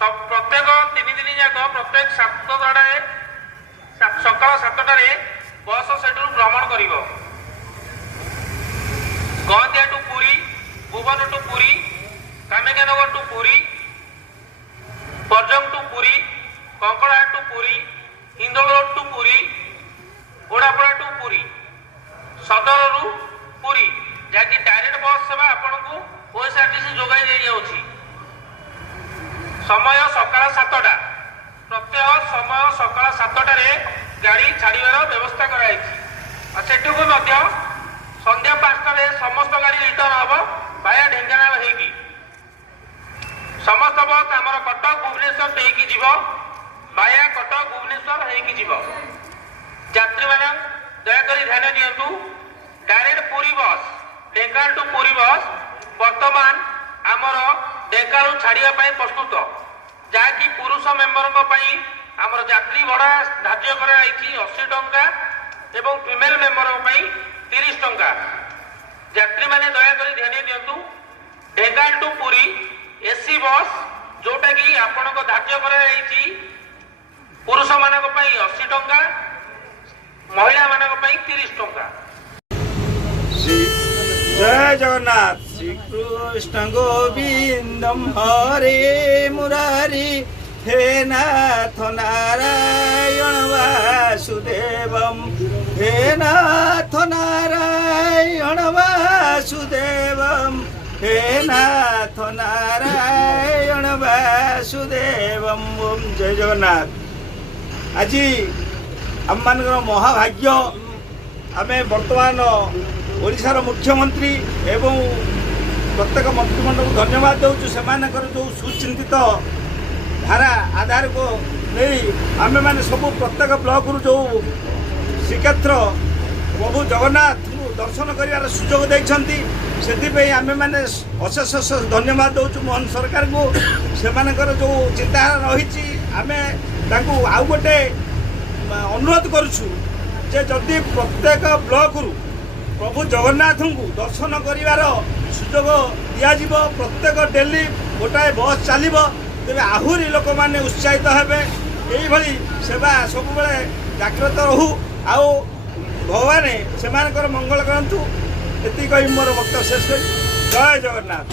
प्रत्येक 3 दिन जाक प्रत्येक 7टारे सकाल 7टारे बस सेठू भ्रमण कर गंदिया टू पुरी, भुवन टू पुरी, कामेगानगर टू पुरी, परजंग टू पुरी, कंकड़ा to Puri, Hindol road to Puri, Odapada to Puri, सदर रु पुरी जहाँकि डायरेक्ट बस सेवा आपण को ओएसआरटीसी जोगाई दे जाउछि। समय सकाळ 7टा, प्रत्येक समय सकाळ 7टारे गाड़ी छाड़िबार व्यवस्था कराइछि। सेठू मध्य संध्या 5टारे समस्त गाड़ी रिटर्न हम भाया ढेंकानाल होगी। समस्त बस आमर कटक भुवनेश्वर होगी जीव, भाया कटक भुवनेश्वर होगी जीव। यात्री मान दयाकोरी ध्यान दियंतु, डायरेक्ट पुरी बस ढेंकानाल टू पुरी बस वर्तमान आमर ढेंकानाल छाड़िया प्रस्तुत, जहाँकि पुरुष मेम्बर आमर यात्री भड़ा धार्य कर 80 टंका एवं फिमेल मेम्बर 30 टंका। यात्री माने दयाकोरी ध्यान दियंतु, Dhenkanal to Puri AC bus जोटा कि आपण को धार्य कर पुरुष मान 80 टंका, महिला मान 30 टंका। जय जगन्नाथ। श्री कृष्ण गोविंदम हरे मुरारी, हे नाथ नारायण वासुदेवम, हे नाथ नारायण वासुदेवम, हे नाथ नारायण वासुदेवम। ओम जय जगन्नाथ। आज आम मान महाभाग्य, आमे वर्तमान ओडिशार मुख्यमंत्री एवं प्रत्येक मंत्रिमंडल को धन्यवाद दूँ। से जो सुचिंतित धारा आधार को नहीं आम मैंने सब प्रत्येक ब्लॉक रु जो श्रीक्षेत्र प्रभु जगन्नाथ को दर्शन कर सुजोग देते से आम मैंने अशेष अशेष धन्यवाद दूँ मोहन सरकार को। से जो चिंताधारा रही आम आउ गोटे अनुरोध करुचु जे जदि प्रत्येक ब्लॉक रु प्रभु जगन्नाथ को दर्शन कर सुजोग दिज्व, प्रत्येक डेली गोटाए बस चलो, तेरे आहरी लोक मैंने उत्साहित हेबे। यही सेवा सब बेले जाग्रत रहू, आउ भगवान से मंगल करंतु। एति कही मोर वक्तव्य शेष करी। जय जगन्नाथ।